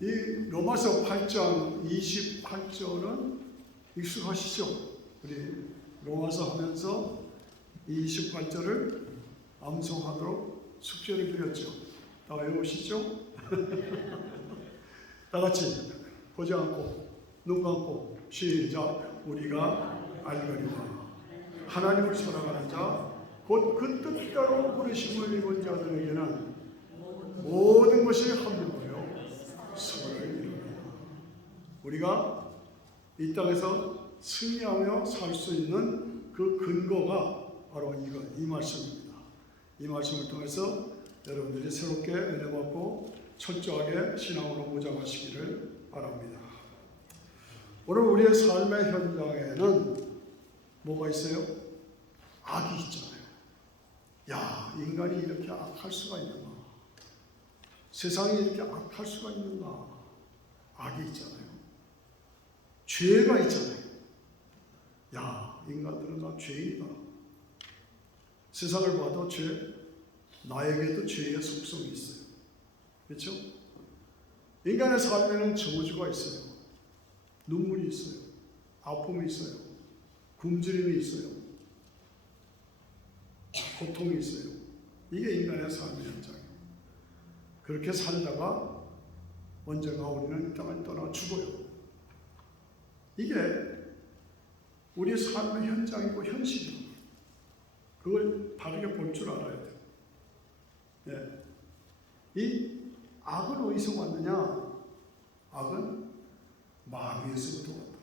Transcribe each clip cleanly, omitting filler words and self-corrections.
이 로마서 8장 28절은 익숙하시죠? 우리 로마서 하면서 이 28절을 암송하도록 숙제를 드렸죠. 다 외우시죠? 다 같이 보지 않고 눈 감고 시작. 우리가 알거니와 하나님을 사랑하는 자 곧 그 뜻대로 부르심을 입은 자들에게는 모든 것이 합력하여 선을 이루느니라. 우리가 이 땅에서 승리하며 살 수 있는 그 근거가 바로 이 말씀입니다. 이 말씀을 통해서 여러분들이 새롭게 은혜받고 철저하게 신앙으로 무장하시기를 바랍니다. 오늘 우리의 삶의 현장에는 뭐가 있어요? 악이 있잖아요. 야, 인간이 이렇게 악할 수가 있는가? 세상이 이렇게 악할 수가 있는가? 악이 있잖아요. 죄가 있잖아요. 야, 인간들은 다 죄인이다. 세상을 봐도 죄, 나에게도 죄의 속성이 있어요. 그렇죠? 인간의 삶에는 저주가 있어요. 눈물이 있어요. 아픔이 있어요. 굶주림이 있어요. 고통이 있어요. 이게 인간의 삶의 현장이에요. 그렇게 살다가 언젠가 우리는 이 땅을 떠나 죽어요. 이게 우리의 삶의 현장이고 현실이에요. 그걸 다르게 볼 줄 알아야 돼요. 네. 이 악은 어디서 왔느냐? 악은 마귀에서부터 왔다.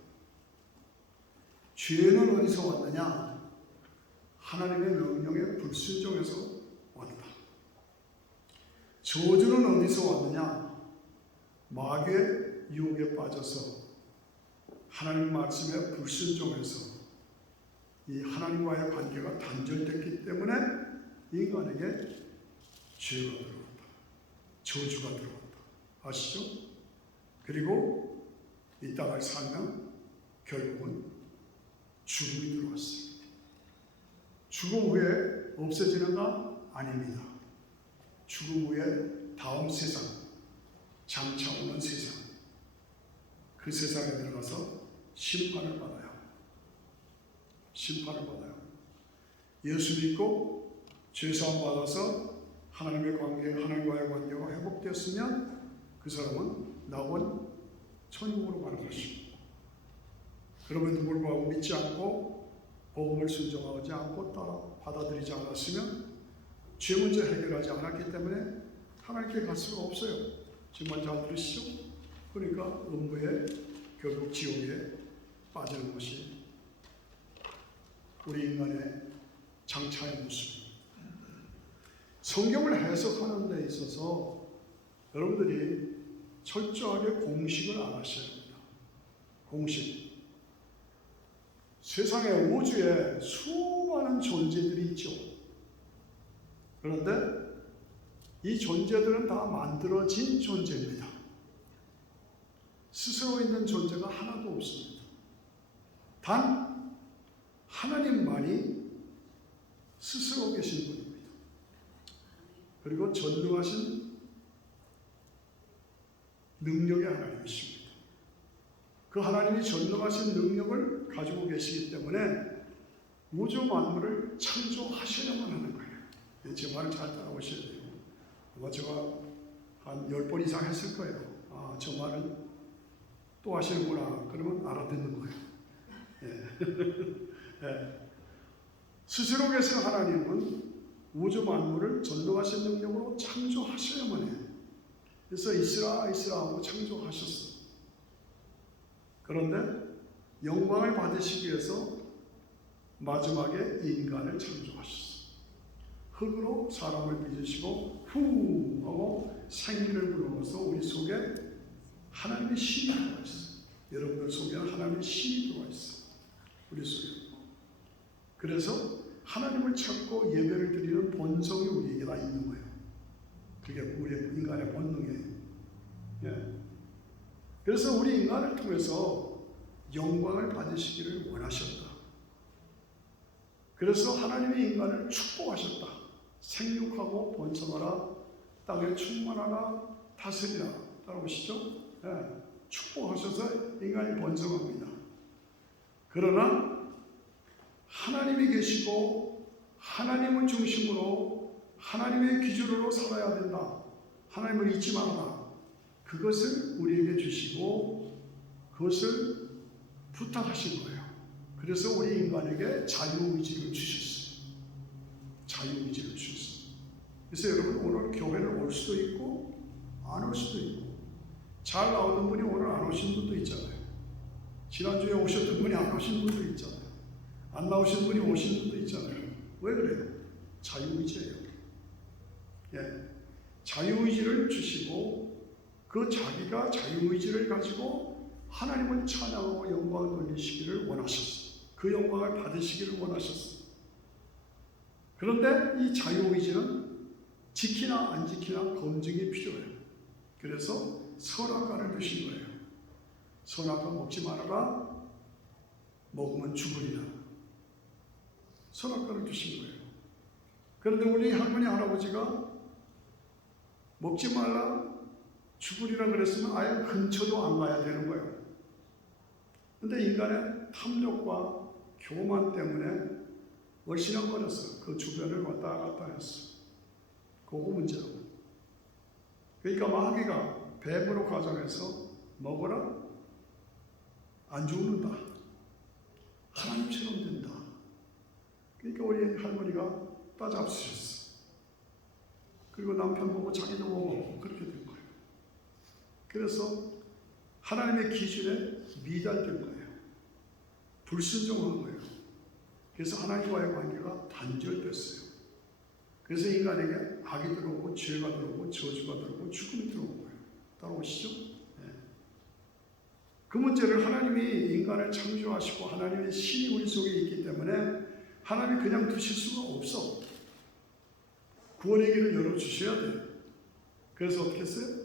죄는 어디서 왔느냐? 하나님의 명령에 불순종해서 왔다. 저주는 어디서 왔느냐? 마귀의 유혹에 빠져서 하나님 말씀에 불순종해서 이 하나님과의 관계가 단절됐기 때문에 인간에게 죄가 들어왔다. 저주가 들어왔다. 아시죠? 그리고 이 땅을 살면 결국은 죽음이 들어왔어요. 죽음 후에 없어지는가? 아닙니다. 죽음 후에 다음 세상, 장차 오는 세상, 그 세상에 들어가서 심판을 받아요. 심판을 받아요. 예수 믿고 죄사함 받아서 하나님과의 관계가 회복되었으면 그 사람은 낙원 천국으로 가는 것입니다. 그럼에도 불구하고 믿지 않고 복음을 순종하지 않고 따라 받아들이지 않았으면 죄 문제 해결하지 않았기 때문에 하나님께 갈 수가 없어요. 정말 잘 들으시죠? 그러니까 음부에 결국 지옥에 빠지는 것이 우리 인간의 장차의 모습입니다. 성경을 해석하는 데 있어서 여러분들이 철저하게 공식을 알아셔야 합니다. 공식. 세상의 우주에 수많은 존재들이 있죠. 그런데 이 존재들은 다 만들어진 존재입니다. 스스로 있는 존재가 하나도 없습니다. 단 하나님만이 스스로 계신 분입니다. 그리고 전능하신 능력의 하나님이십니다. 그 하나님이 전능하신 능력을 가지고 계시기 때문에 우주 만물을 창조하시려만 하는 거예요. 제 말을 잘 따라오셔야 돼요. 아마 제가 한 10번 이상 했을 거예요. 아, 저 말을 또 하시는구나. 그러면 알아듣는 거예요. 예. 예. 스스로 계신 하나님은 우주 만물을 전능하신 능력으로 창조하셔야만 해요. 그래서 이스라 하고 창조하셨어요. 그런데 영광을 받으시기 위해서 마지막에 인간을 창조하셨어요. 흙으로 사람을 빚으시고 후 하고 생기를 불어넣어서 우리 속에 하나님의 신이 들어와 있어요. 여러분들 속에는 하나님의 신이 들어와 있어요. 우리 속에. 그래서 하나님을 찾고 예배를 드리는 본성이 우리에게 다 있는 거예요. 그게 우리 인간의 본능이에요. 예. 그래서 우리 인간을 통해서 영광을 받으시기를 원하셨다. 그래서 하나님이 인간을 축복하셨다. 생육하고 번성하라, 땅에 충만하라, 다스리라. 따라오시죠? 예. 축복하셔서 인간이 번성합니다. 그러나 하나님이 계시고 하나님을 중심으로 하나님의 기준으로 살아야 된다. 하나님을 잊지 말아라. 그것을 우리에게 주시고 그것을 부탁하신 거예요. 그래서 우리 인간에게 자유의지를 주셨어요. 자유의지를 주셨어요. 그래서 여러분 오늘 교회를 올 수도 있고 안 올 수도 있고 잘 나오던 분이 오늘 안 오신 분도 있잖아요. 지난주에 오셨던 분이 안 오신 분도 있잖아요. 안 나오신 분이 오신 분도 있잖아요. 왜 그래요? 자유의지예요. 예. 자유의지를 주시고 그 자기가 자유의지를 가지고 하나님을 찬양하고 영광을 돌리시기를 원하셨어요. 그 영광을 받으시기를 원하셨어요. 그런데 이 자유의지는 지키나 안 지키나 검증이 필요해요. 그래서 선악과를 드신 거예요. 선악과 먹지 말아라. 먹으면 죽으리라. 선악과를 드신 거예요. 그런데 우리 할머니 할아버지가 먹지 말라 죽으리라 그랬으면 아예 근처도 안 가야 되는 거예요. 근데 인간의 탐욕과 교만 때문에 얼씬한거렸어요. 그 주변을 왔다 갔다 했어. 그거 문제라고. 그러니까 마귀가 뱀으로 가정해서 먹어라 안 죽는다. 하나님처럼 된다. 그러니까 우리 할머니가 따잡수셨어. 그리고 남편 보고 자기도 보고 그렇게 된 거예요. 그래서 하나님의 기준에 미달된 거예요. 불순종한 거예요. 그래서 하나님과의 관계가 단절됐어요. 그래서 인간에게 악이 들어오고 죄가 들어오고 저주가 들어오고 죽음이 들어온 거예요. 따라오시죠? 네. 그 문제를 하나님이 인간을 창조하시고 하나님의 신이 우리 속에 있기 때문에 하나님이 그냥 두실 수가 없어. 구원의 길을 열어주셔야 돼요. 그래서 어떻게 했어요?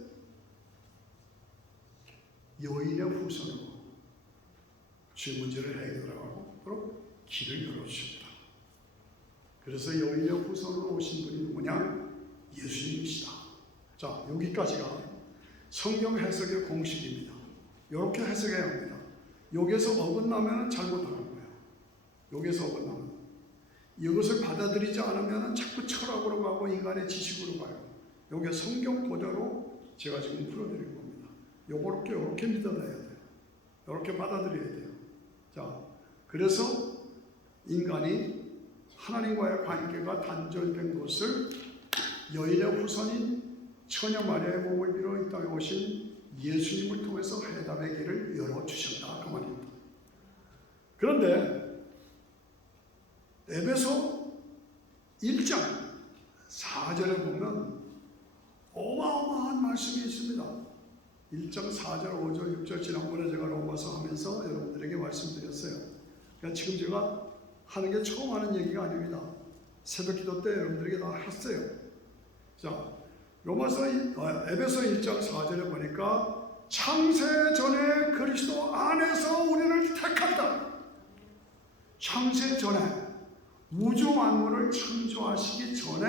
여인의 후손으로 죄 문제를 해결하고 바로 길을 열어주셨다. 그래서 여인의 후손으로 오신 분이 누구냐? 예수님이시다. 자, 여기까지가 성경 해석의 공식입니다. 이렇게 해석해야 합니다. 여기에서 어긋나면 잘못하는 거예요. 여기에서 어긋나면. 이것을 받아들이지 않으면 자꾸 철학으로 가고 인간의 지식으로 가요. 여기 성경 그대로 제가 지금 풀어드린 겁니다. 이렇게 믿어내야 돼요. 이렇게 받아들여야 돼요. 자, 그래서 인간이 하나님과의 관계가 단절된 것을 여인의 후손인 처녀 마리아의 몸을 빌어 이 땅에 오신 예수님을 통해서 해답의 길을 열어주셨다. 그 말입니다. 그런데 에베소 1장 4절에 보면 어마어마한 말씀이 있습니다. 1장 4절, 5절, 6절 지난번에 제가 로마서 하면서 여러분들에게 말씀드렸어요. 그러니까 지금 제가 하는 게 처음 하는 얘기가 아닙니다. 새벽 기도 때 여러분들에게 다 했어요. 자, 에베소 1장 4절에 보니까 창세 전에 그리스도 안에서 우리를 택했다. 창세 전에 우주 만물을 창조하시기 전에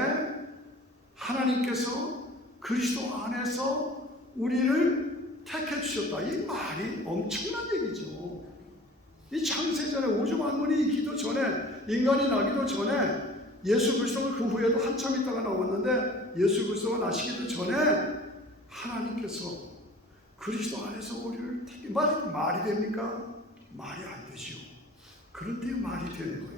하나님께서 그리스도 안에서 우리를 택해 주셨다. 이 말이 엄청난 얘기죠. 이 창세 전에 우주 만물이 있기도 전에 인간이 나기도 전에 예수 그리스도가 그 후에도 한참 있다가 나왔는데 예수 그리스도가 나시기도 전에 하나님께서 그리스도 안에서 우리를 택해 말이 됩니까? 말이 안 되죠. 그런데 말이 되는 거예요.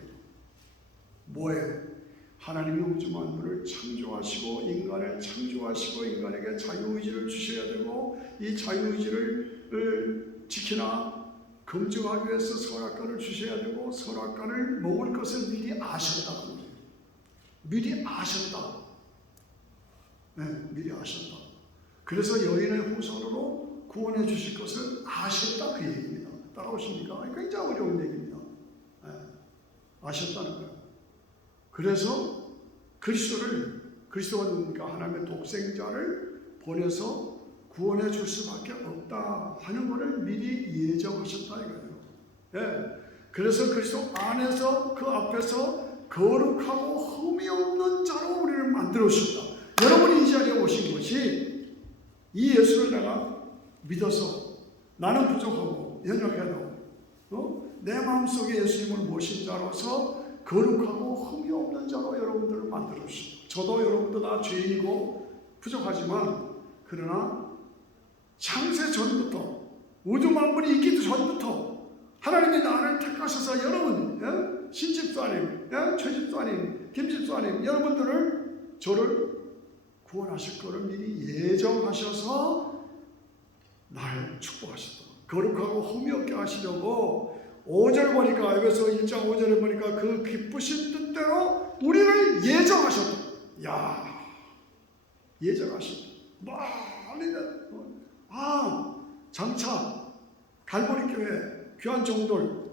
뭐예요? 하나님이 우주 만물을 창조하시고 인간을 창조하시고 인간에게 자유의지를 주셔야 되고 이 자유의지를 지키나 검증하기 위해서 선악과를 주셔야 되고 선악과를 먹을 것을 미리 아셨다는 거예요. 미리 아셨다. 네, 미리 아셨다. 그래서 여인의 후손으로 구원해 주실 것을 아셨다 그 얘기입니다. 따라오십니까? 굉장히 어려운 얘기입니다. 네, 아셨다는 거예요. 그래서 그리스도가 누굽니까? 하나님의 독생자를 보내서 구원해 줄 수밖에 없다 하는 것을 미리 예정하셨다 이거예요. 예. 그래서 그리스도 안에서 그 앞에서 거룩하고 흠이 없는 자로 우리를 만들어 주셨다. 여러분이 이 자리에 오신 것이 이 예수를 내가 믿어서 나는 부족하고 연약해도 내 마음속에 예수님을 모신 자로서 거룩하고 흠이 없는 자로 여러분들을 만들어 주시고, 저도 여러분도 다 죄인이고 부족하지만 그러나 창세 전부터 우주 만물이 있기도 전부터 하나님이 나를 택하셔서 여러분, 신집사님, 최집사님, 김집사님 여러분들을 저를 구원하실 거를 미리 예정하셔서 날 축복하셨다. 거룩하고 흠이 없게 하시려고 5절 보니까, 에베소 1장 5절에 보니까 그 기쁘신 뜻대로 우리를 예정하셨다. 야, 예정하셨다. 장차 갈보리 교회 귀한 종들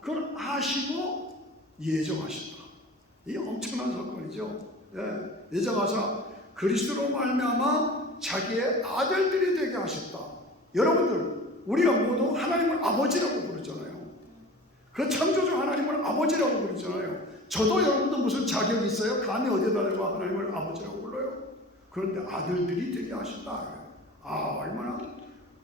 그걸 아시고 예정하셨다. 이게 엄청난 사건이죠. 예정하사 그리스도로 말미암아 자기의 아들들이 되게 하셨다. 여러분들, 우리가 모두 하나님을 아버지라고 부르잖아요. 그 창조주 하나님을 아버지라고 부르잖아요. 저도 여러분도 무슨 자격이 있어요? 감히 어디다 대고 하나님을 아버지라고 불러요? 그런데 아들들이 되게 하셨다. 얼마나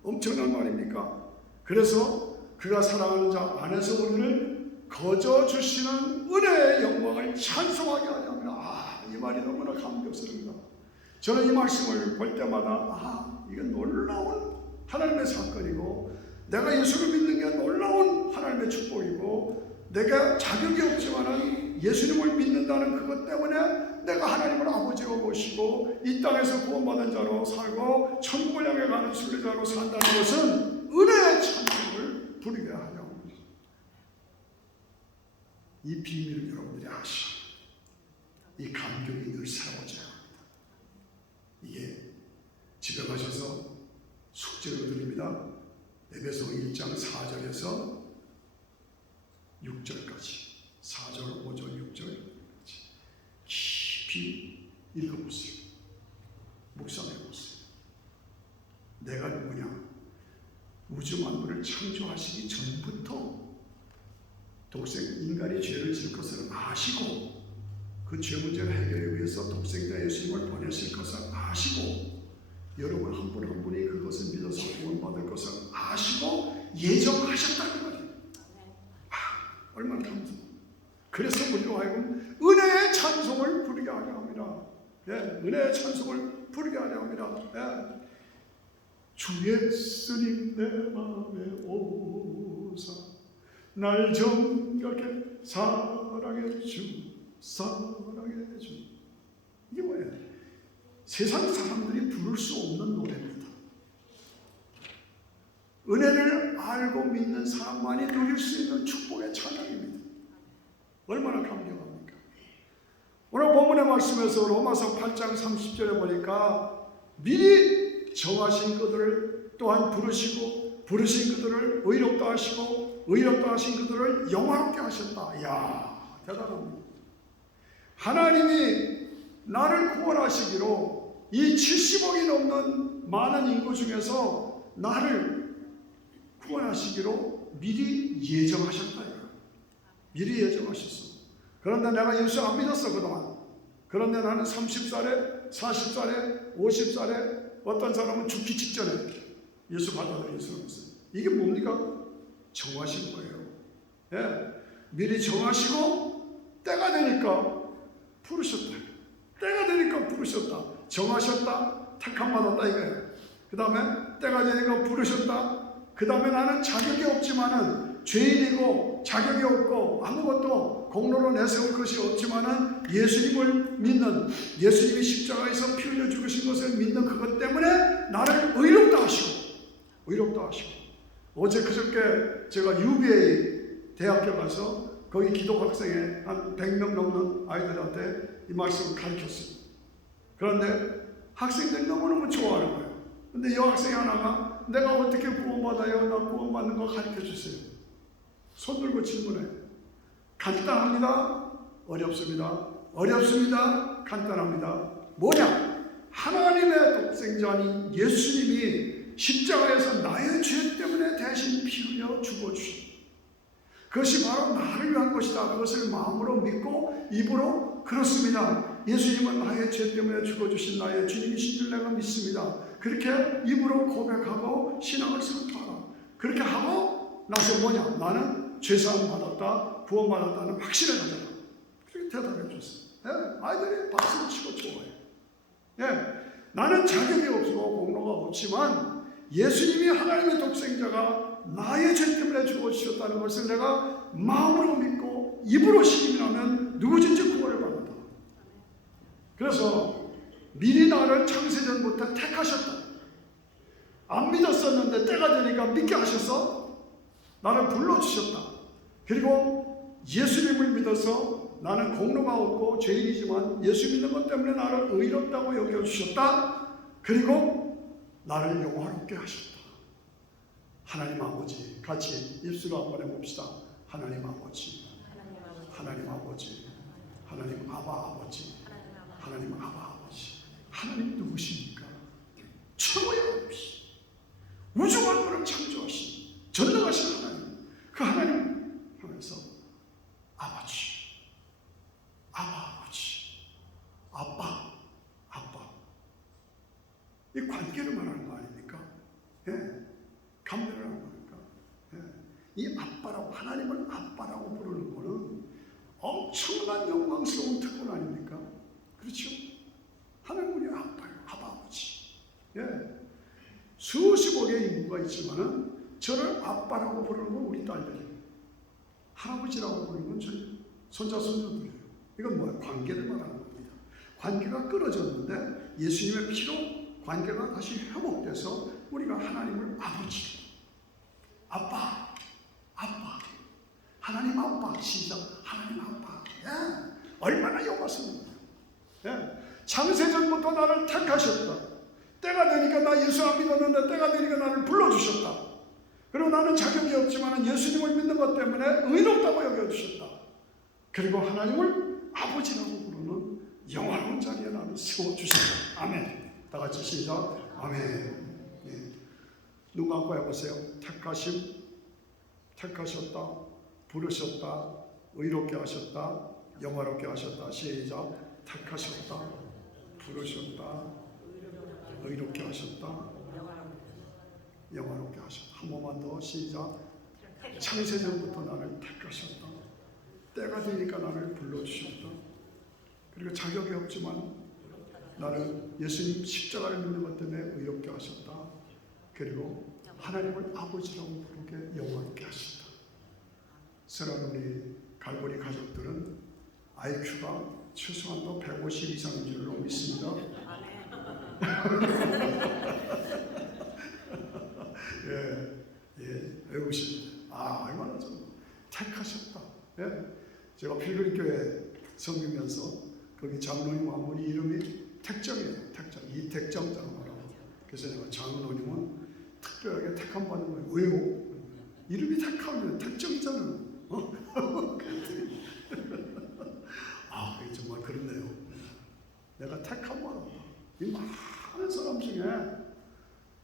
엄청난 말입니까? 그래서 그가 사랑하는 자 안에서 우리를 거저 주시는 은혜의 영광을 찬송하게 하려 합니다. 이 말이 너무나 감격스럽습니다. 저는 이 말씀을 볼 때마다 이건 놀라운 하나님의 사건이고, 내가 예수를 믿는 게 놀라운 하나님의 축복이고, 내가 자격이 없지만은 예수님을 믿는다는 그것 때문에 내가 하나님을 아버지로 모시고 이 땅에서 구원받은 자로 살고 천국을 향해 가는 순례자로 산다는 것은 은혜의 찬송을 부르게 하려 합니다. 이 비밀을 여러분들이 아시고 이 감격이 늘 새로워져야 합니다. 이게 집에 가셔서 숙제로 드립니다. 에베소 1장 4절에서 6절까지, 4절, 5절, 6절까지 깊이 읽어보세요. 묵상해보세요. 내가 누구냐? 우주 만물을 창조하시기 전부터 인간이 죄를 질 것을 아시고, 그 죄 문제를 해결하기 위해서 독생자 예수님을 보내실 것을 아시고, 여러분 한 분 한 분이 그것을 믿어서 구원받을 것을 아시고 예정하셨다는 거예요. 얼마나 감사합니다. 그래서 우리로 하여금 은혜의 찬송을 부르게 하려 합니다. 은혜의 찬송을 부르게 하려 합니다. 주 예수님 내 마음에 오사 날 정결케 사랑해 주, 사랑해 주. 이게 뭐예요? 세상 사람들이 부를 수 없는 노래입니다. 은혜를 알고 믿는 사람만이 누릴 수 있는 축복의 찬양입니다. 얼마나 감격합니까? 오늘 본문의 말씀에서 로마서 8장 30절에 보니까 미리 정하신 그들을 또한 부르시고, 부르신 그들을 의롭다 하시고, 의롭다 하신 그들을 영화롭게 하셨다. 이야, 대단합니다. 하나님이 나를 구원하시기로 이 70억이 넘는 많은 인구 중에서 나를 구원하시기로 미리 예정하셨다. 미리 예정하셨어. 그런데 내가 예수 안 믿었어 그동안. 그런데 나는 30살에, 40살에, 50살에, 어떤 사람은 죽기 직전에 예수 받아들인 사람이 있어요. 이게 뭡니까? 정하신 거예요. 미리 정하시고 때가 되니까 부르셨다. 때가 되니까 부르셨다. 정하셨다. 택함 받았다 이거예요. 그 다음에 때가 되니까 부르셨다. 그 다음에 나는 자격이 없지만은, 죄인이고 자격이 없고 아무것도 공로로 내세울 것이 없지만은 예수님을 믿는, 예수님이 십자가에서 피 흘려 죽으신 것을 믿는 그것 때문에 나를 의롭다 하시고, 의롭다 하시고. 어제 그저께 제가 UBA 대학교 가서 거기 기독학생회 한 100명 넘는 아이들한테 이 말씀을 가르쳤어요. 그런데 학생들이 너무너무 좋아하는 거예요. 근데 이 학생이 하나가 내가 어떻게 구원받아요? 나 구원받는 거 가르쳐주세요. 손 들고 질문해. 간단합니다. 어렵습니다. 어렵습니다. 간단합니다. 뭐냐? 하나님의 독생자인 예수님이 십자가에서 나의 죄 때문에 대신 피 흘려 죽어주신, 그것이 바로 나를 위한 것이다. 그것을 마음으로 믿고 입으로 그렇습니다. 예수님은 나의 죄 때문에 죽어주신 나의 주님이신 줄 내가 믿습니다. 그렇게 입으로 고백하고 신앙을 선포하라. 그렇게 하고 나서 뭐냐? 나는 죄사함 받았다, 구원 받았다는 확신을 가져라. 그렇게 대답해 줬어요. 예? 아이들이 박수를 치고 좋아해요. 예? 나는 자격이 없고 공로가 없지만 예수님이 하나님의 독생자가 나의 죄 때문에 죽어주셨다는 것을 내가 마음으로 믿고 입으로 시인하면 누구든지 구원을 받는다. 그래서 미리 나를 창세전부터 택하셨다. 안 믿었었는데 때가 되니까 믿게 하셔서 나를 불러주셨다. 그리고 예수님을 믿어서 나는 공로가 없고 죄인이지만 예수 믿는 것 때문에 나를 의롭다고 여겨주셨다. 그리고 나를 영화롭게 하셨다. 하나님 아버지, 같이 입술로 한번 해봅시다. 하나님 아버지, 하나님 아버지, 하나님 아바 아버지, 하나님 아바 아버지. 하나님 누구십니까? 최고의 하나님이시, 우주 만물을 창조하신 전능하신 하나님. 그 하나님 향해서 아버지, 아바 아버지, 아빠, 아빠. 이 관계를 말하는 거 아닙니까? 예. 감별을 하는 거니까. 예. 이 아빠라고, 하나님을 아빠라고 부르는 거는 엄청난 영광스러운 특권 아닙니까? 그렇죠? 하나님 우리 아빠예요. 아바 아버지. 예. 수십억의 인구가 있지만은 저를 아빠라고 부르는 건 우리 딸들이에요. 할아버지라고 부르는 건 저희 손자 손녀들이에요. 이건 뭐야? 관계를 말하는 겁니다. 관계가 끊어졌는데 예수님의 피로 관계가 다시 회복돼서 우리가 하나님을 아버지, 아빠, 아빠, 하나님 아빠, 시작, 하나님 아빠. 예. 얼마나 영광스러운 거예요. 예. 창세전부터 나를 택하셨다. 때가 되니까 나 예수 안 믿었는데 때가 되니까 나를 불러주셨다. 그리고 나는 자격이 없지만 예수님을 믿는 것 때문에 의롭다고 여겨주셨다. 그리고 하나님을 아버지라고 부르는 영화로운 자리에 나를 세워주셨다. 아멘. 다 같이 시작. 아멘. 예. 눈 감고 해보세요. 택하심, 택하셨다, 부르셨다, 의롭게 하셨다, 영화롭게 하셨다. 시작. 택하셨다, 부르셨다, 의롭게 하셨다, 영화롭게 하셨다. 한 번만 더 시작. 창세전부터 나를 택하셨다. 때가 되니까 나를 불러주셨다. 그리고 자격이 없지만 나를 예수님 십자가를 믿는 것 때문에 의롭게 하셨다. 그리고 하나님을 아버지라고 부르게 영화롭게 하셨다. 사랑하는 우리 갈보리 가족들은 IQ가 최소한도 150 이상인 줄로 믿습니다. 예, 외우십니다. 아, 얼마나 좀 택하셨다. 예. 제가 필그림교회 섬기면서 거기 장로님 한 분이 이름이 택정이에요. 택정. 이택정 장로라고. 그래서 내가 장로님은 특별하게 택함 받는 거예요. 왜요? 이름이 택하면 택정이잖아요. 아, 그게 정말 그렇네요. 내가 택함 받았다. 이 많은 사람 중에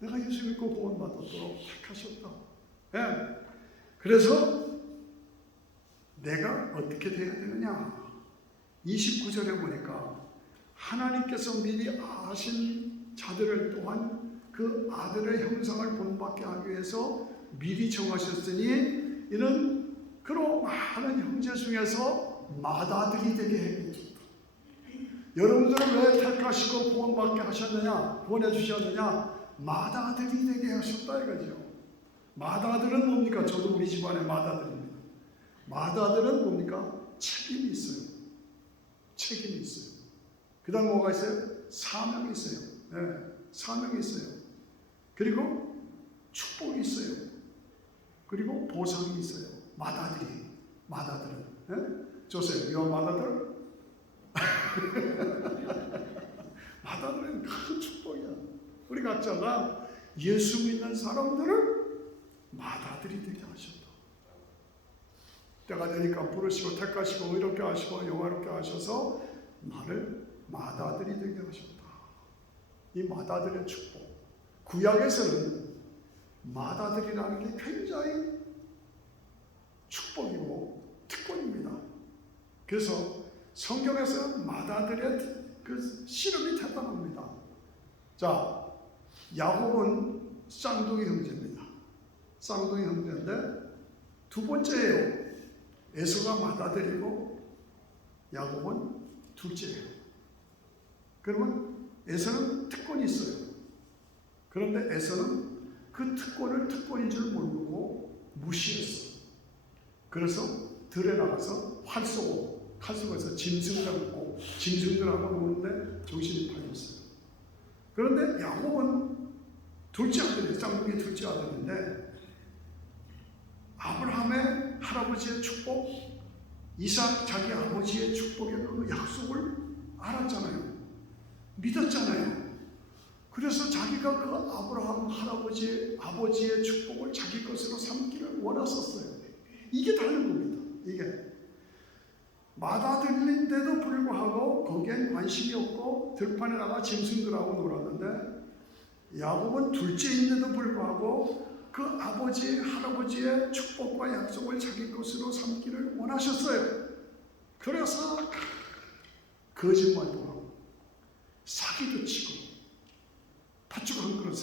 내가 예수 믿고 구원받았도록 택하셨다. 예. 그래서 내가 어떻게 돼야 되느냐? 29절에 보니까 하나님께서 미리 아신 자들을 또한 그 아들의 형상을 본받게 하기 위해서 미리 정하셨으니 이는 그로 많은 형제 중에서 맏아들이 되게 해주셨다. 여러분들을 왜 택하시고 구원받게 하셨느냐? 구원해 주셨느냐? 맏아들이 되게 하셨다 이거죠. 맏아들은 뭡니까? 저도 우리 집안의 맏아들입니다. 맏아들은 뭡니까? 책임이 있어요. 책임이 있어요. 그 다음 뭐가 있어요? 사명이 있어요. 네, 사명이 있어요. 그리고 축복이 있어요. 그리고 보상이 있어요. 맏아들은. 네? 조셉, 요 맏아들? 맏아들은 큰 축복이야. 우리 각자가 예수 믿는 사람들을 맏아들이 되게 하셨다. 때가 되니까 부르시고 택하시고 의롭게 하시고 영화롭게 하셔서 나를 맏아들이 되게 하셨다. 이 맏아들의 축복. 구약에서는 맏아들이라는 게 굉장히 축복이고 특권입니다. 그래서 성경에서는 맏아들의 그 씨름이 대단합니다. 자, 야곱은 쌍둥이 형제입니다. 쌍둥이 형제인데 두 번째예요. 에서가 맏아들이고 야곱은 둘째예요. 그러면 에서는 특권이 있어요. 그런데 에서는 그 특권을 특권인 줄 모르고 무시했어. 그래서 들에 나가서 활 쏘고 칼 쏘고서 짐승 잡고 짐승들하고 노는데 정신이 팔렸어요. 그런데 야곱은 둘째 아들이에요. 쌍둥이 둘째 아들인데 아브라함의 할아버지의 축복, 이삭 자기 아버지의 축복의 그 약속을 알았잖아요. 믿었잖아요. 그래서 자기가 그 아브라함 할아버지의 아버지의 축복을 자기 것으로 삼기를 원했었어요. 이게 다른 겁니다. 이게 맏아들인데도 불구하고 거기엔 관심이 없고 들판에 나가 짐승들하고 놀았는데 야곱은 둘째인데도 불구하고 그 아버지 할아버지의 축복과 약속을 자기 것으로 삼기를 원하셨어요. 그래서 거짓말도 하고 사기도 치고 팥죽 한 그릇에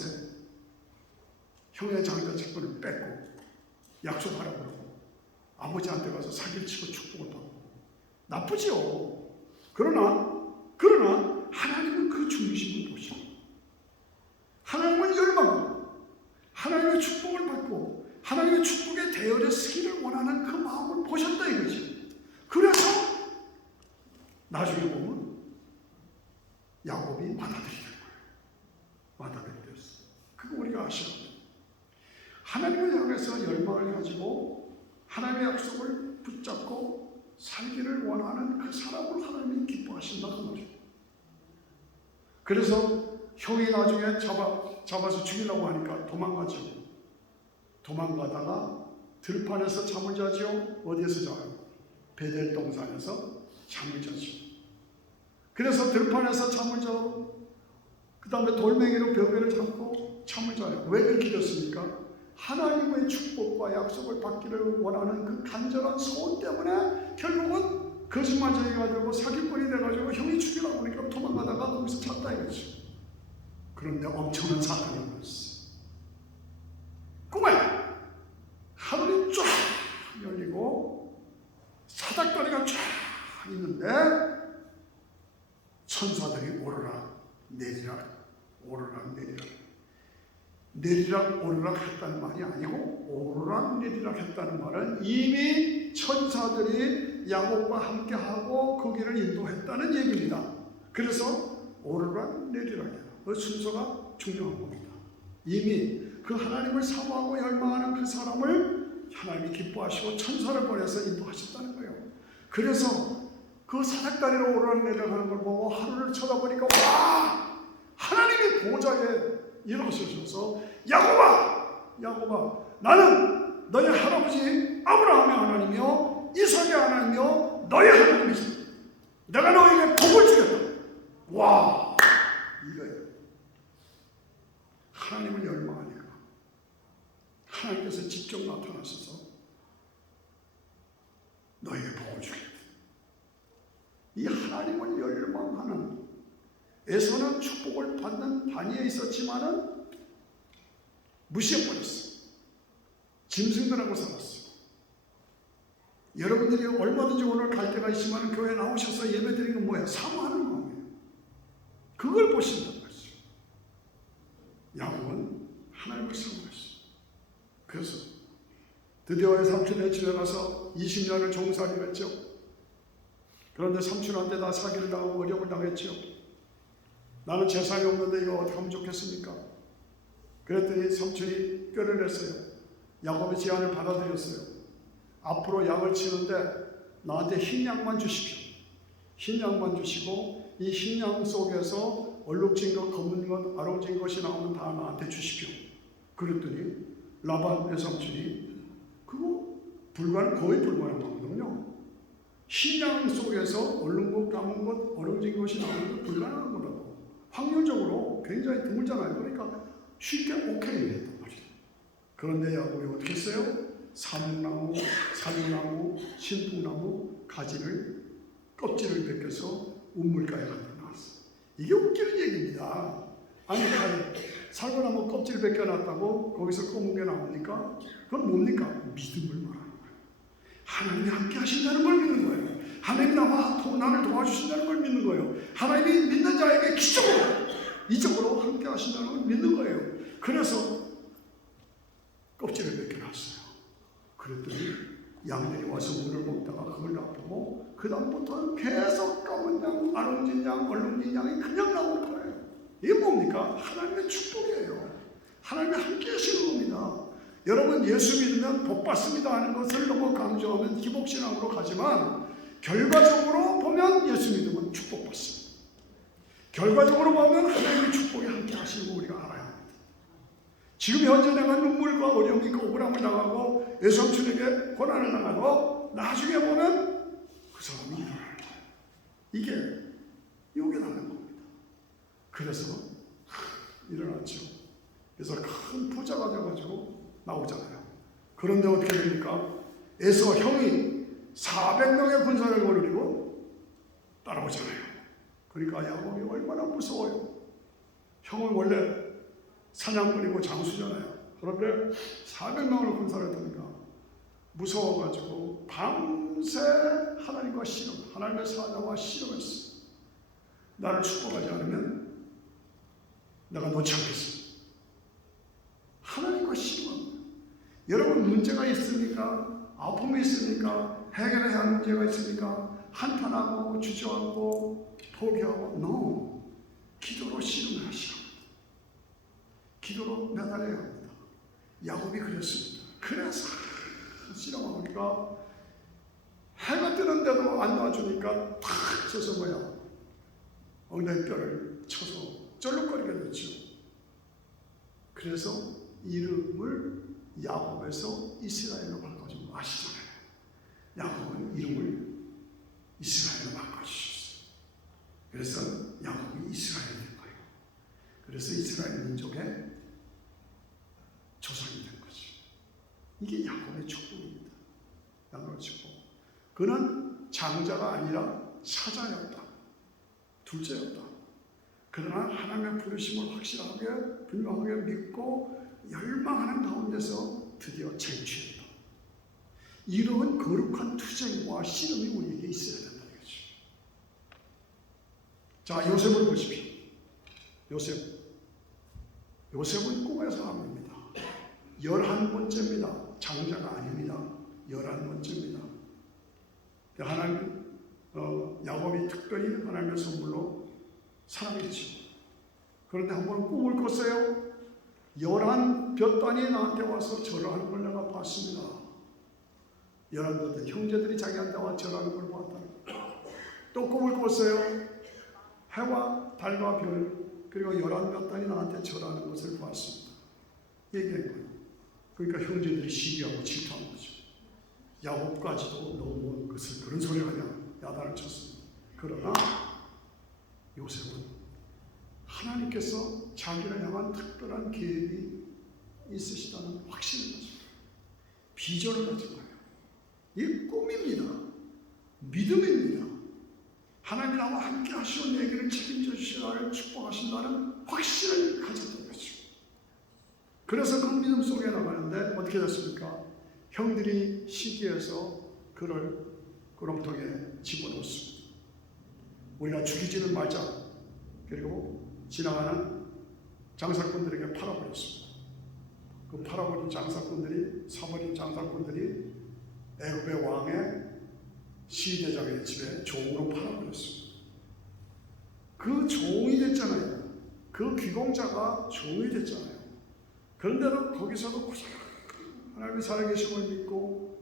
형의 장자책권을 뺏고 약속하라고 그러고 아버지한테 가서 사기를 치고 축복을 받고 나쁘지요. 그러나 하나님은 그 중심을 보시고 하나님은 열망하고 하나님의 축복을 받고 하나님의 축복에 대열에 서기를 원하는 그 마음을 보셨다 이거지. 그래서 나중에 보면 야곱이 맏아들이 된 거예요. 맏아들이 됐어. 그거 우리가 아셔야 돼요. 하나님을 향해서 열망을 가지고 하나님의 약속을 붙잡고 살기를 원하는 그 사람을 하나님이 기뻐하신다 그 말이에요. 그래서 형이 나중에 잡아서 죽이려고 하니까 도망가죠. 도망가다가 들판에서 잠을 자죠. 어디에서 자요? 베델 동산에서 잠을 자죠. 그래서 들판에서 잠을 자고 그 다음에 돌멩이로 벽에를 잡고 잠을 자요. 왜 그렇게 됐습니까? 하나님의 축복과 약속을 받기를 원하는 그 간절한 소원 때문에 결국은 거짓말쟁이가 되고 사기꾼이 돼가지고 형이 죽이려고 하니까 도망가다가 거기서 잤다 이거지. 그런데 엄청난 사건이 벌어졌어. 꿈에 하늘이 쫙 열리고 사닥다리가 쫙 있는데 천사들이 오르락 내리락 오르락 내리락 오르락 했다는 말이 아니고 오르락 내리락 했다는 말은 이미 천사들이 야곱과 함께하고 그 길을 인도했다는 얘기입니다. 그래서 오르락 내리락이에요. 그 순서가 중요한 겁니다. 이미 그 하나님을 사모하고 열망하는 그 사람을 하나님이 기뻐하시고 천사를 보내서 인도하셨다는 거예요. 그래서 그 사닥다리로 오르락내리락 하는 걸 보고 하루를 쳐다보니까 와! 하나님이 보좌에 일어서셔서 야곱아 나는 너의 할아버지 아브라함의 하나님이요 이삭의 하나님이요 너의 하나님이시다. 내가 너에게 복을 주겠다. 와! 이거예요. 하나님을 열망하니까 하나님께서 직접 나타나셔서 너에게 복을 주겠다. 이 하나님을 열망하는 에서는 축복을 받는 단위에 있었지만은 무시해버렸어. 짐승들하고 살았어. 여러분들이 얼마든지 오늘 갈 때가 있지만 교회 나오셔서 예배드리는 건 뭐야? 사모하는 마음이에요. 그걸 보신다는 거죠. 야곱은 하나님을 사모했어. 그래서 드디어 삼촌의 집에 가서 20년을 종살이를 했죠. 그런데 삼촌한테 다 사기를 당하고 어려움을 당했죠. 나는 재산이 없는데 이거 어떻게 하면 좋겠습니까? 그랬더니 삼촌이 뼈를 냈어요. 야곱의 제안을 받아들였어요. 앞으로 양을 치는데 나한테 흰 양만 주십시오. 흰 양만 주시고 이 흰 양 속에서 얼룩진 것, 검은 것, 아롱진 것이 나오면 다 나한테 주십시오. 그랬더니 라반의 삼촌이 그거 거의 불가능한 거거든요. 흰 양 속에서 얼룩 것, 감은 것, 어려진 것이 나오는 건 불가능한 거라고. 확률적으로 굉장히 드물잖아요. 그러니까 쉽게 오케이 했단 말이에요. 그런데 야곱이 어떻게 했어요? 사목나무, 사류나무, 신풍나무 가지를 껍질을 벗겨서 우물가에 갖다 놨어. 이게 웃기는 얘기입니다. 아니 살고 나면 껍질 벗겨놨다고 거기서 검은 게 나옵니까? 그건 뭡니까? 믿음을 말하는 거예요. 하나님이 함께 하신다는 걸 믿는 거예요. 하나님이 나를 도와주신다는 걸 믿는 거예요. 하나님이 믿는 자에게 이적으로 함께 하신다는 걸 믿는 거예요. 그래서 껍질을 벗겨놨어요. 그랬더니 양들이 와서 물을 먹다가 그걸 놔보고 그 다음부터는 계속 검은 양, 아롱진 양, 얼룩진 양이 그냥 나오는 거예요. 이게 뭡니까? 하나님의 축복이에요. 하나님이 함께 하시는 겁니다. 여러분, 예수 믿으면 복 받습니다 하는 것을 너무 강조하면 기복신앙으로 가지만 결과적으로 보면 예수 믿으면 축복받습니다. 결과적으로 보면 하나님의 축복이 함께 하시는 거 우리가 알아야 합니다. 지금 현재 내가 눈물과 어려움이 억울함을 당하고 외삼촌에게 고난을 당하고 나중에 보면 그 사람이 일어날 거예요. 이게 나는 겁니다. 그래서 일어났죠. 그래서 큰 부자가 돼가지고 나오잖아요. 그런데 어떻게 됩니까? 에서 형이 400명의 군사를 거느리고 따라오잖아요. 그러니까 야곱이 얼마나 무서워요. 형은 원래 사냥꾼이고 장수잖아요. 그런데 400명을 군사를 드니까 무서워가지고 밤새 하나님과 씨름, 하나님의 사자와 씨름했어. 나를 축복하지 않으면 내가 놓지 않겠어. 하나님과 씨름합니다. 여러분, 문제가 있습니까? 아픔이 있습니까? 해결해야 할 문제가 있습니까? 한탄하고 주저하고 포기하고 No. 기도로 씨름을 하시라. 기도로 매달려야 합니다. 야곱이 그랬습니다. 그래서 씨름하니까 해가 뜨는데도 안 놔주니까 탁 쳐서 엉덩이뼈를 쳐서 쩔룩거리게 됐죠. 그래서 이름을 야곱에서 이스라엘로 바꿔준 거 아시잖아요. 야곱은 이름을 이스라엘로 바꿔주셨어요. 그래서 야곱이 이스라엘이 된 거예요. 그래서 이스라엘 민족의 조상이 된 거죠. 이게 야곱의 축복입니다. 야곱의 축복. 그는 장자가 아니라 사자였다. 둘째였다. 그러나 하나님의 부르심을 확실하게 분명하게 믿고 열망하는 가운데서 드디어 쟁취했다. 이러한 거룩한 투쟁과 씨름이 우리에게 있어야 된다 이거죠. 자, 요셉을 보십시오. 요셉은 꿈의 사람입니다. 11번째입니다. 장자가 아닙니다. 11번째입니다. 하나님, 야곱이 특별히 하나님의 선물로 사람이죠. 그런데 한번 꿈을 꿨어요. 11볕단이 나한테 와서 절하는 걸 내가 봤습니다. 11볕단 형제들이 자기한테 와 절하는 걸 봤다. 또 꿈을 꿨어요. 해와 달과 별 그리고 11볕단이 나한테 절하는 것을 봤습니다. 얘기한 거예요. 그러니까 형제들이 시기하고 질투한 거죠. 야곱까지도 너무 그런 소리 하냐 야단을 쳤습니다. 그러나 요셉은 하나님께서 자기를 향한 특별한 계획이 있으시다는 확신을 가지고 비전을 가진 거예요. 이 꿈입니다. 믿음입니다. 하나님이 나와 함께 하시고 내 길을 책임져 주시나를 축복하신다는 확신을 가졌던 거죠. 그래서 그 믿음 속에 나가는데 어떻게 됐습니까? 형들이 시기해서 그를 구렁텅이에 집어넣었습니다. 우리가 죽이지는 말자. 그리고 지나가는 장사꾼들에게 팔아버렸습니다. 그 팔아버린 장사꾼들이, 사버린 장사꾼들이 애굽의 왕의 시대장의 집에 종으로 팔아버렸습니다. 그 종이 됐잖아요. 그 귀공자가 종이 됐잖아요. 그런데도 거기서도 하나님이 살아계심을 믿고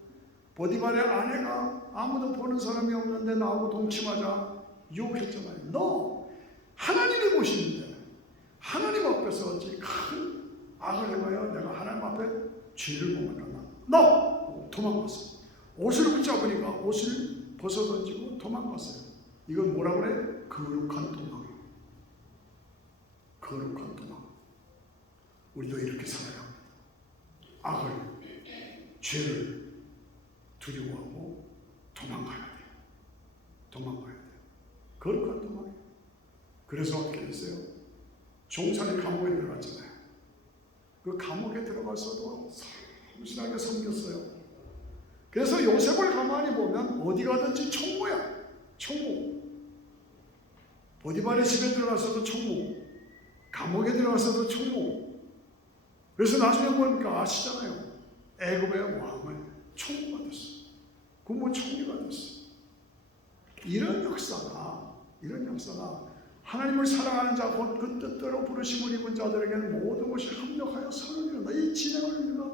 보디발의 아내가 아무도 보는 사람이 없는데 나하고 동침하자 유혹했잖아요. 너 하나님이 보시는데 하나님 앞에서 어찌 큰 악을 행하여 내가 하나님 앞에 죄를 범하나? 너 도망갔어. 옷을 붙잡으니까 옷을 벗어던지고 도망갔어요. 이건 뭐라고 그래? 거룩한 도망이에요. 거룩한 도망. 우리도 이렇게 살아야 합니다. 악을, 죄를 두려워하고 도망가야 돼요. 도망가야 돼요. 거룩한 도망이에요. 그래서 어떻게 됐어요? 종살이 감옥에 들어갔잖아요. 그 감옥에 들어가서도 성실하게 섬겼어요. 그래서 요셉을 가만히 보면 어디 가든지 총무야. 총무. 보디발의 집에 들어가서도 총무. 감옥에 들어가서도 총무. 그래서 나중에 보니까 아시잖아요. 애굽의 왕을 총무가 됐어. 국무총리가 됐어. 이런 역사가 하나님을 사랑하는 자, 곧 그 뜻대로 부르심을 입은 자들에게는 모든 것이 합력하여 선을 이룬다. 이 진행을 우리가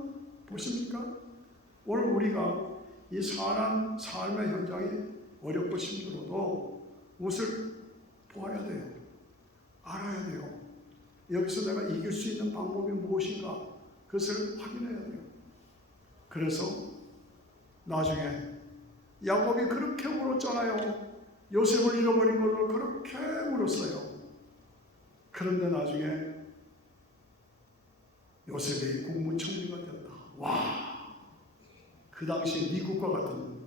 보십니까? 오늘 우리가 이 사람 삶의 현장이 어렵고 힘들어도 무엇을 보아야 돼요. 알아야 돼요. 여기서 내가 이길 수 있는 방법이 무엇인가 그것을 확인해야 돼요. 그래서 나중에 야곱이 그렇게 울었잖아요. 요셉을 잃어버린 걸로 그렇게 울었어요. 그런데 나중에 요셉이 국무총리가 되었다. 와! 그 당시 미국과 같은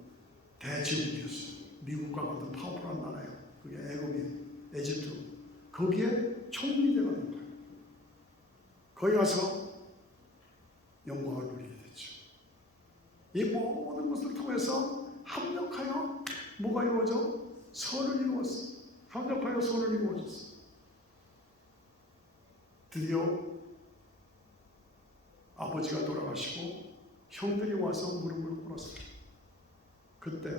대지국이었어요. 미국과 같은 파워풀한 나라예요. 그게 애굽이 에집트. 거기에 총리대가 된 거예요. 거기 가서 영광을 누리게 됐죠. 이 모든 것을 통해서 합력하여 뭐가 이루어져? 선을 이루었어. 합력하여 선을 이루어졌어. 드디어 아버지가 돌아가시고 형들이 와서 무릎을 꿇었어요. 그때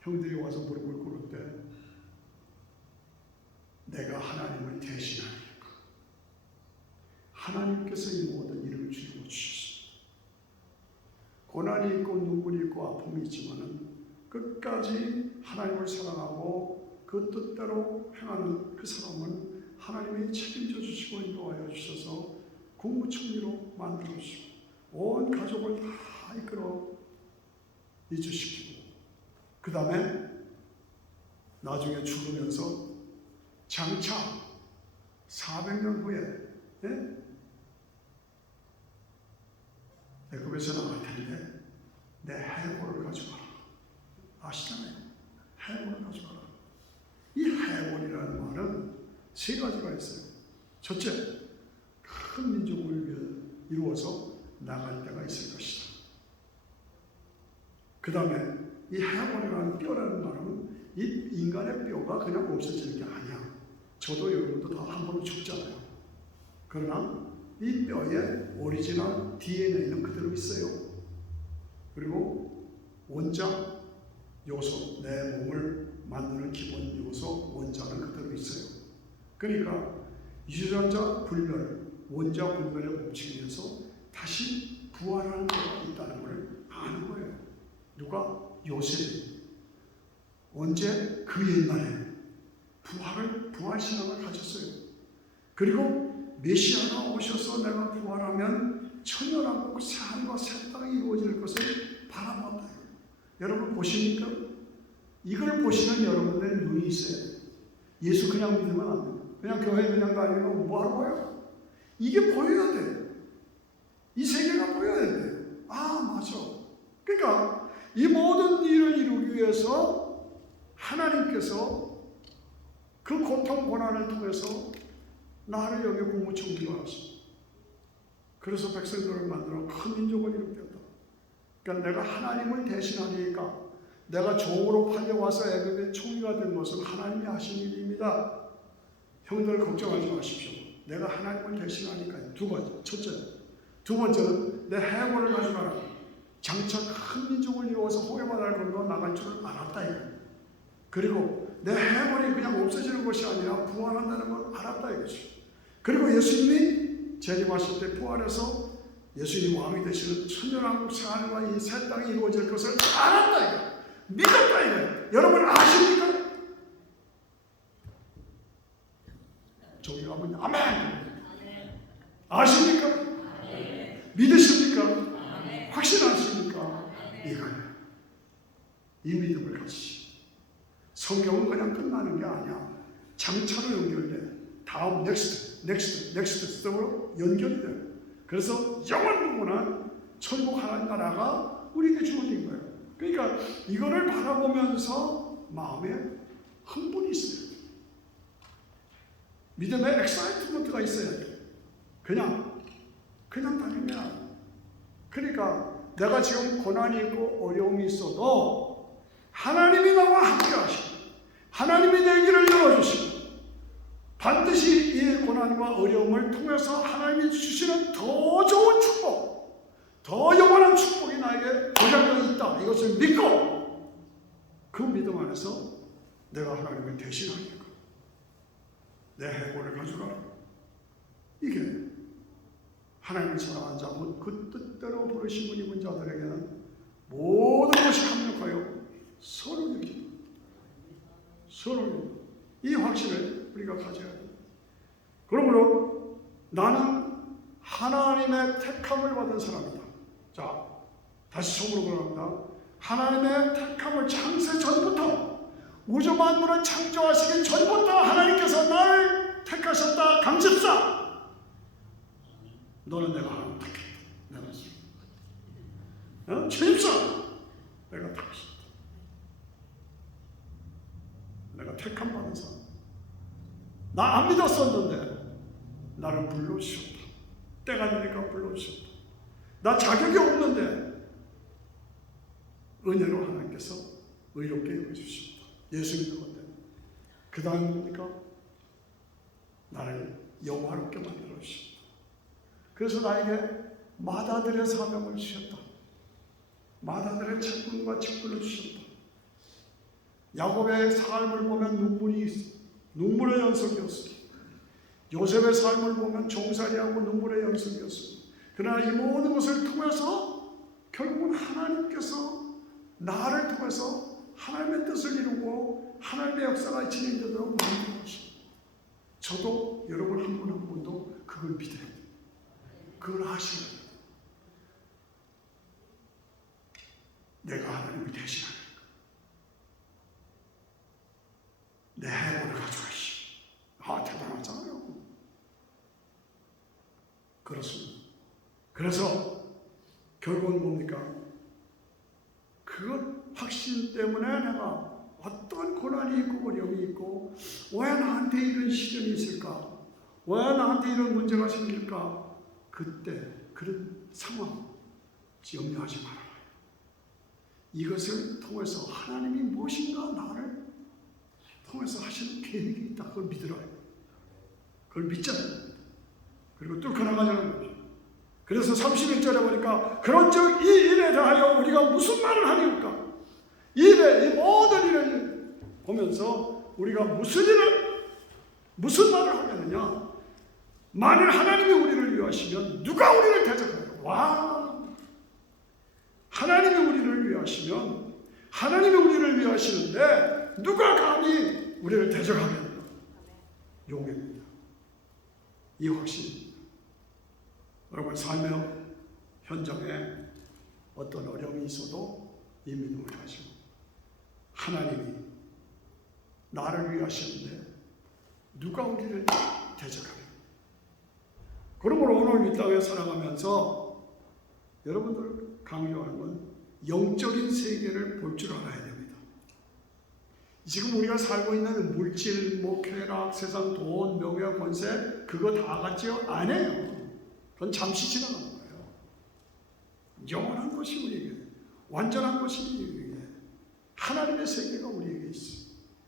형들이 와서 무릎을 꿇을 때 내가 하나님을 대신하니까 하나님께서 이 모든 일을 주고 주셨습니다. 고난이 있고 눈물이 있고 아픔이 있지만은 끝까지 하나님을 사랑하고 그 뜻대로 행하는 그 사람은 하나님이 책임져 주시고 인도하여 주셔서 국무총리로 만들어 주시고 온 가족을 다 이끌어 이주시키고 그 다음에 나중에 죽으면서 장차 400년 후에 애굽에서 나갈 텐데 내 해골을 가져가라. 아시잖아요. 해골을 가져가라. 이 해골이라는 말은 세 가지가 있어요. 첫째, 큰 민족을 이루어서 나갈 때가 있을 것이다. 그 다음에 이 해골이라는 뼈라는 말은 이 인간의 뼈가 그냥 없어지는 게 아니야. 저도 여러분도 다 한 번 죽잖아요. 그러나 이 뼈에 오리지널 DNA는 그대로 있어요. 그리고 원자 요소, 내 몸을 만드는 기본 요소, 원자는 그대로 있어요. 그러니까 유전자 분별, 원자 분별의 법칙에 의해서 다시 부활하는 것가 있다는 걸 아는 거예요. 누가? 요셉이. 언제? 그 옛날에 부활신앙을 가졌어요. 그리고 메시아가 오셔서 내가 부활하면 천연하고 새 하늘과 새 땅이 이루어질 것을 바라봤다. 여러분 보십니까? 이걸 보시는 여러분들의 눈이 있어야 돼요. 예수 그냥 믿으면 안 돼요. 그냥 교회 그냥 다니면 뭐하러 가요? 이게 보여야 돼요. 이 세계가 보여야 돼요. 아, 맞아. 그러니까 이 모든 일을 이루기 위해서 하나님께서 그 고통 고난을 통해서 나를 여기 국무총리가 하셨어. 그래서 백성들을 만들어 큰 민족을 일으켰다. 그러니까 내가 하나님을 대신하니까 내가 종으로 팔려와서 애굽의 총리가 된 것은 하나님이 하신 일입니다. 형들 걱정하지 마십시오. 내가 하나님을 대신하니까 두 가지. 첫째. 두 번째는 내 해골을 가져가라. 장차 큰 민족을 이루어서 호레바다를 건너 나갈 줄을 알았다. 이거. 그리고 내 해골이 그냥 없어지는 것이 아니라 부활한다는 걸 알았다 이거죠. 그리고 예수님이 재림하실 때 부활해서 예수님 왕이 되시는 천년왕국 생활과 이 새 땅이 이루어질 것을 알았다 이거. 믿었다 이거. 여러분 아십니까? 저기 가면 아멘. 아십니까? 믿으십니까? 확신하십니까? 이거예요. 이 믿음을 가지시. 성경은 그냥 끝나는 게 아니야. 장차로 연결돼. 다음 넥스트 스텝으로 연결이 돼요. 그래서 영원무궁한 천국 하나님 나라가 우리에게 주어진 거예요. 그러니까 이거를 바라보면서 마음에 흥분이 있어요. 믿음의 엑사이트먼트가 있어야 돼요. 그냥 그냥 다니면. 그러니까 내가 지금 고난이 있고 어려움이 있어도 하나님이 나와 함께 하시고 하나님이 내 길을 열어주시고 반드시 이 고난과 어려움을 통해서 하나님이 주시는 더 좋은 축복, 더 영원한 축복이 나에게 보장되어 있다. 이것을 믿고 그 믿음 안에서 내가 하나님을 대신하니까 내 해골을 가져가라. 이게 하나님을 사랑하는 자, 그 뜻대로 부르신 분이 문 자들에게는 모든 것이 합력하여 선을 이룹니다. 선을 이룹니다. 이 확신을 우리가 가져야 합니다. 그러므로 나는 하나님의 택함을 받은 사람이다. 자, 다시 속으로 돌아갑니다. 하나님의 택함을 창세 전부터, 우주 만물을 창조하시기 전부터 하나님께서 나를 택하셨다. 강십사. 너는 내가 하나님 택했다. 내가 주임사. 내가 택하셨다. 내가 택함 받은 사람. 나 안 믿었었는데 나를 불러주셨다. 때가 되니까 불러주셨다. 나 자격이 없는데 은혜로 하나님께서 의롭게 여겨주셨다. 예수 믿는 건데 그 다음 뭡니까? 나를 영화롭게 만들어 주셨다. 그래서 나에게 마다들의 사명을 주셨다. 마다들의 책임과 직분을 주셨다. 야곱의 삶을 보면 눈물의 연속이었습니다. 요셉의 삶을 보면 종살이하고 눈물의 연속이었습니다. 그러나 이 모든 것을 통해서 결국은 하나님께서 나를 통해서 하나님의 뜻을 이루고 하나님의 역사가 진행되도록 만든 것입니다. 저도 여러분 한 분 한 분도 그걸 믿어야 돼요. 그걸 하셔야 돼요. 내가 하나님을 대신하니까 내 해골을 가져가시. 대단하잖아요. 그렇습니다. 그래서 결국은 뭡니까? 그 확신 때문에 내가 어떤 고난이 있고 어려움이 있고 왜 나한테 이런 시련이 있을까? 왜 나한테 이런 문제가 생길까? 그때 그런 상황 염려하지 말아라. 이것을 통해서 하나님이 무엇인가 나를 통해서 하시는 계획이 있다. 그걸 믿으라. 그걸 믿잖아요. 그리고 뚫고 나가자는 거죠. 그래서 31절에 보니까 그런즉 이 일에 대하여 우리가 무슨 말을 하니까 이 모든 일을 보면서 우리가 무슨 말을 하겠느냐? 만일 하나님이 우리를 위하시면 누가 우리를 대적하요? 와! 하나님이 우리를 위하시면 하나님이 우리를 위하시는데 누가 감히 우리를 대적하겠느냐? 용입니다. 이 확신입니다. 여러분 삶의 현장에 어떤 어려움이 있어도 이 믿음을 가지고 하나님이 나를 위하시는데 누가 우리를 대적하겠느냐? 그러므로 오늘 이 땅에 살아가면서 여러분들 강조하는 건 영적인 세계를 볼 줄 알아야 됩니다. 지금 우리가 살고 있는 물질, 쾌락, 세상 돈, 명예, 권세 그거 다 같지요? 아니에요. 그건 잠시 지나가는 거예요. 영원한 것이 우리에게, 완전한 것이 우리에게, 하나님의 세계가 우리에게 있어요.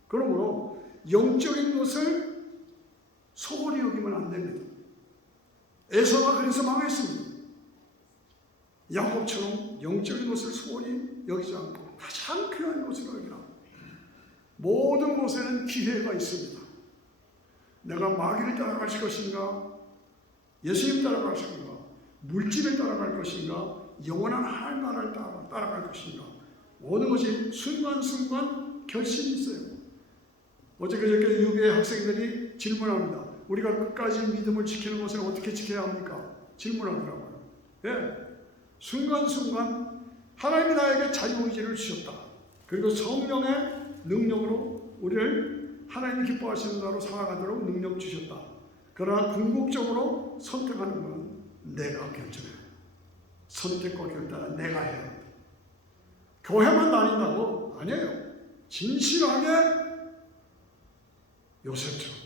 그러므로 영적인 것을 소홀히 여기면 안 됩니다. 에서가 그래서 망했습니다. 야곱처럼 영적인 것을 소홀히 여기지 않고 가장 귀한 것으로 여기라. 모든 것에는 기회가 있습니다. 내가 마귀를 따라갈 것인가, 예수님 따라갈 것인가, 물질을 따라갈 것인가, 영원한 하나님 나라를 따라갈 것인가. 모든 것이 순간순간 결심이 있어요. 어제 그저께 유비의 학생들이 질문합니다. 우리가 끝까지 믿음을 지키는 것을 어떻게 지켜야 합니까? 질문하더라고요. 예. 순간순간 하나님이 나에게 자유의지를 주셨다. 그리고 성령의 능력으로 우리를 하나님이 기뻐하시는 자로 살아가도록 능력 주셨다. 그러나 궁극적으로 선택하는 건 내가 결정해요. 선택과 결단은 내가 해야 합니다. 교회만 다닌다고? 아니에요. 진실하게 요셉처럼,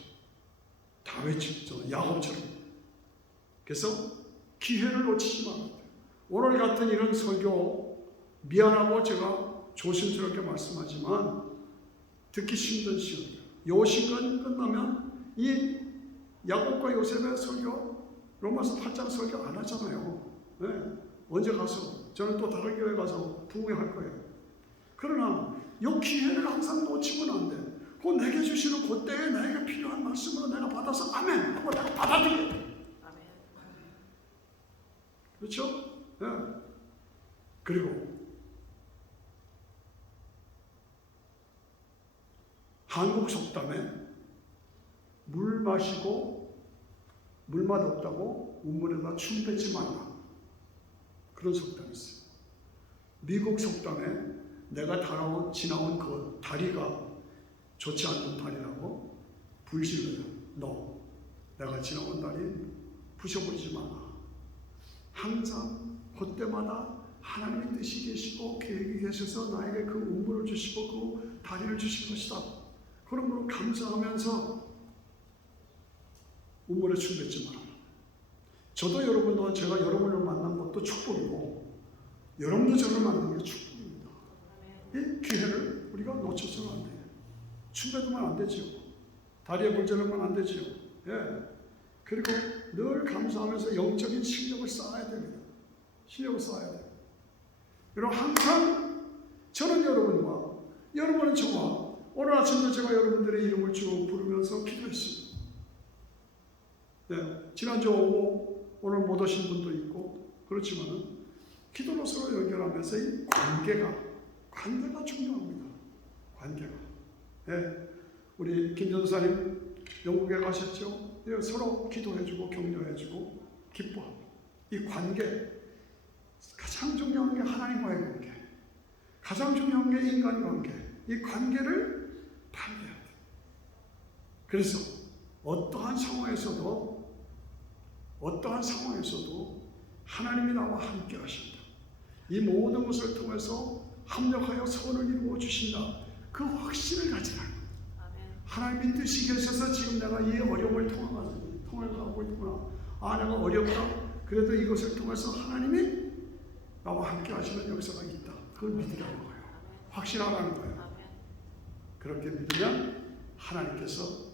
다윗처럼, 야곱처럼. 그래서 기회를 놓치지 말아야 돼요. 오늘 같은 이런 설교 미안하고 제가 조심스럽게 말씀하지만 듣기 힘든 시간이에요. 요 시간 끝나면 이 야곱과 요셉의 설교 로마서 8장 설교 안 하잖아요. 네. 언제 가서 저는 또 다른 교회 가서 부흥할 거예요. 그러나 이 기회를 항상 놓치면 안 돼. 그 내게 주시는 그때에 나에게 필요한 말씀으로 내가 받아서 아멘 하고 내가 받아들여야 돼. 그렇죠? 네. 그리고 한국 속담에 물 마시고 물맛 없다고 우물에다 춤 뱉지 말라. 그런 속담이 있어요. 미국 속담에 내가 지나온 그 다리가 좋지 않은 다리라고 불신을 너 내가 지나온 다리 부셔버리지 마라. 항상 그때마다 하나님의 뜻이 계시고 계획이 계셔서 나에게 그 우물을 주시고 그 다리를 주신 것이다. 그러므로 감사하면서 우물에 춤 뱉지 마라. 저도 여러분도 제가 여러분을 만난 것도 축복이고 여러분도 저를 만난 게 축복입니다. 이 기회를 우리가 놓쳐서는 안 돼요. 춤 뱉으면 안 되지요. 다리에 불지르면 안 되지요. 예. 그리고 늘 감사하면서 영적인 실력을 쌓아야 됩니다. 실력을 쌓아야 돼요. 그리고 항상 저는 여러분과 여러분은 저와 오늘 아침도 제가 여러분들의 이름을 쭉 부르면서 기도했습니다. 네, 지난주 오고 오늘 못 오신 분도 있고 그렇지만은 기도로 서로 연결하면서 이 관계가 중요합니다. 관계가. 네, 우리 김 전사님 영국에 가셨죠? 네, 서로 기도해주고 격려해주고 기뻐하고 이 관계 가장 중요한 게 하나님과의 관계, 가장 중요한 게 인간 관계. 이 관계를 발견해야 돼요. 그래서 어떠한 상황에서도 하나님이 나와 함께 하신다. 이 모든 것을 통해서 합력하여 선을 이루어 주신다. 그 확신을 가지라. 하나님의 뜻이 계셔서 지금 내가 이 어려움을 통해가고 있구나. 아, 내가 어렵다. 그래도 이것을 통해서 하나님이 나와 함께 하시는 역사가 있다. 그걸 믿으라는 거예요. 확신하라는 거예요. 그렇게 믿으면 하나님께서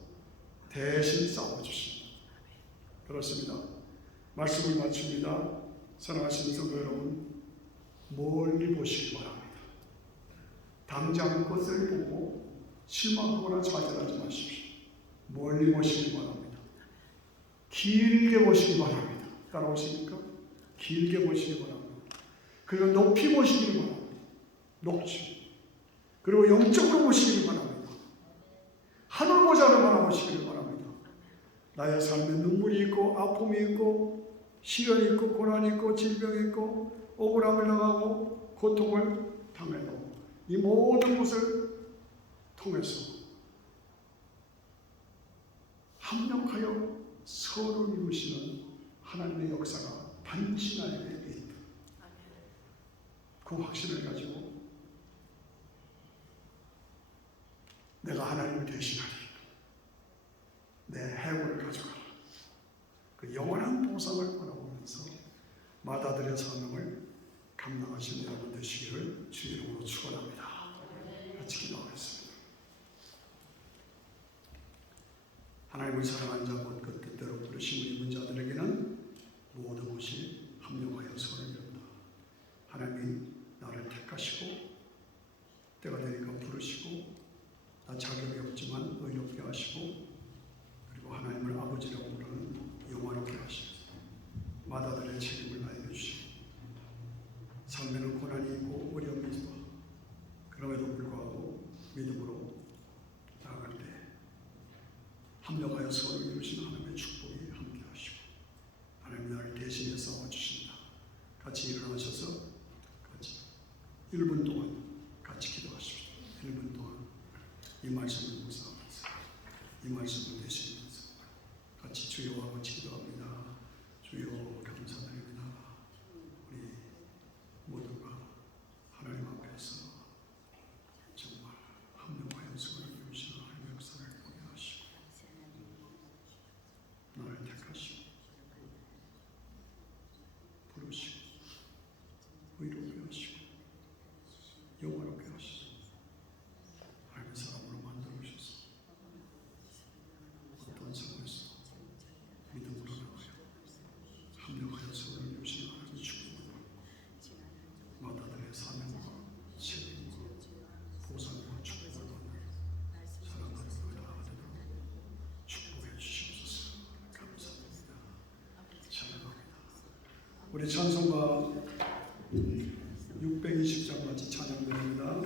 대신 싸워주십니다. 그렇습니다. 말씀을 마칩니다. 사랑하시는 성도 여러분, 멀리 보시기 바랍니다. 당장 것을 보고 실망하거나 좌절하지 마십시오. 멀리 보시기 바랍니다. 길게 보시기 바랍니다. 따라오십니까? 길게 보시기 바랍니다. 그리고 높이 보시기 바랍니다. 높이. 그리고 영적으로 보시기 바랍니다. 하늘 보좌를 바라보시기 바랍니다. 나의 삶에 눈물이 있고 아픔이 있고 시련이 있고 고난이 있고 질병이 있고 억울함을 당하고 고통을 당해도 이 모든 것을 통해서 합력하여 서로 이루시는 하나님의 역사가 반드시 나에게 있다. 그 확신을 가지고 내가 하나님을 대신하리. 내 해골을 가져가라. 그 영원한 보상을 바라보면서 마다들의 사명을 감당하시는 여러분 되시기를 주 이름으로 축원합니다. 같이 기도하겠습니다. 하나님을 사랑하는 자 곧 그 뜻대로 부르심을 입은 자들에게는 모든 것이 합력하여 선을 이룬다. 하나님이 나를 택하시고 때가 되니까 부르시고 나 자격이 없지만 의롭게 하시고 그리고 하나님을 아버지라고 부르는 영원하게 하시고 마다들의 책임을 나에게 주시고 삶에는 고난이 있고 어려움이 있어 그럼에도 불구하고 믿음으로 나아갈 때 합력하여 서로 이루시는 하나님의 축복이 함께 하시고 하나님 나를 대신해 싸워주신다. 같이 일어나셔서 같이 1분 동안 같이 기도하십시오. 1분 동안 이 말씀을 묵상하면서 이 말씀을 대신하면서 같이 주여와 같이 기도합니다. 주여 감사드립니다. 우리 찬송가 620장 같이 찬양드립니다.